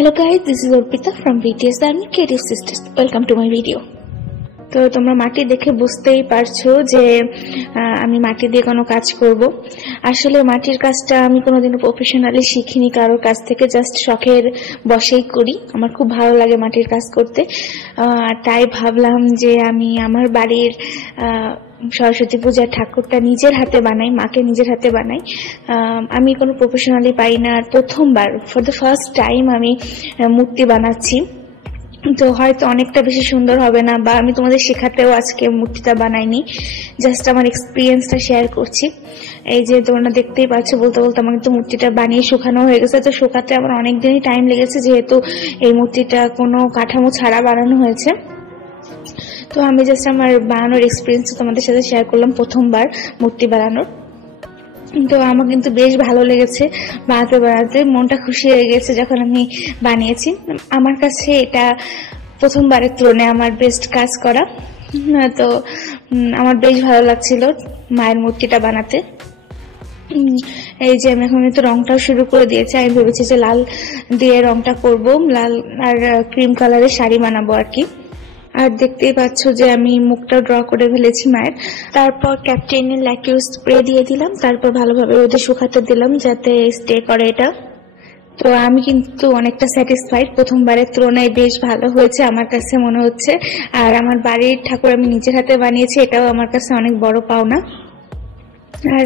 Hello guys, this is Orpita from BTS Army Creative Sisters. Welcome to my video. তো তোমরা মাটি দেখে বুঝতেই পারছো যে আমি মাটি দিয়ে কোনো কাজ করব। আসলে মাটির কাজটা আমি কোনোদিনও প্রফেশনালি শিখিনি কারোর কাছ থেকে, জাস্ট শখের বশেই করি। আমার খুব ভালো লাগে মাটির কাজ করতে, তাই ভাবলাম যে আমি আমার বাড়ির সরস্বতী পূজার ঠাকুরটা নিজের হাতে বানাই, মাকে নিজের হাতে বানাই। আমি কোনো প্রফেশনালি পাই না, আর প্রথমবার ফর দ্য ফার্স্ট টাইম আমি মূর্তি বানাচ্ছি। তো হয়তো অনেকটা বেশি সুন্দর হবে না, বা আমি তোমাদের শেখাতেও আজকে মূর্তিটা বানাইনি, জাস্ট আমার এক্সপিরিয়েন্সটা শেয়ার করছি। এই যে তোমরা দেখতেই পাচ্ছ, বলতে বলতে আমার কিন্তু মূর্তিটা বানিয়ে শুকানো হয়ে গেছে। তো শুকাতে আমার অনেকদিনই টাইম লেগেছে, যেহেতু এই মূর্তিটা কোনো কাঠামো ছাড়া বানানো হয়েছে। তো আমি জাস্ট আমার বানানোর এক্সপিরিয়েন্স তোমাদের সাথে শেয়ার করলাম, প্রথমবার মূর্তি বানানোর। তো আমার কিন্তু বেশ ভালো লেগেছে বানাতে বানাতে, মনটা খুশি হয়ে গেছে যখন আমি বানিয়েছি। আমার কাছে এটা প্রথমবারের তুলনায় আমার বেস্ট কাজ করা। তো আমার বেশ ভালো লাগছিল মায়ের মূর্তিটা বানাতে। এই যে আমি এখন তো রংটাও শুরু করে দিয়েছি। আমি ভেবেছি যে লাল দিয়ে রংটা করব, লাল আর ক্রিম কালারের শাড়ি বানাবো আর কি। আর দেখতেই পাচ্ছ যে আমি মুখটা ড্র করে ফেলেছি মায়ের। তারপর ক্যাপ্টেনের ল্যাকিউ স্প্রে দিয়ে দিলাম, তারপর ভালোভাবে রোদে শুকাতে দিলাম যাতে স্টে করে এটা। তো আমি কিন্তু অনেকটা স্যাটিসফাইড, প্রথমবারের তুলনায় বেশ ভালো হয়েছে আমার কাছে মনে হচ্ছে। আর আমার বাড়ির ঠাকুর আমি নিজের হাতে বানিয়েছি, এটাও আমার কাছে অনেক বড় পাওনা। আর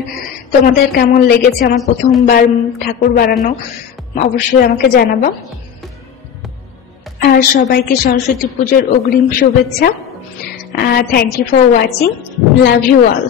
তোমাদের কেমন লেগেছে আমার প্রথমবার ঠাকুর বানানো অবশ্যই আমাকে জানাবা। আর সবাইকে সরস্বতী পুজোর অগ্রিম শুভেচ্ছা। Thank you for watching, love you all.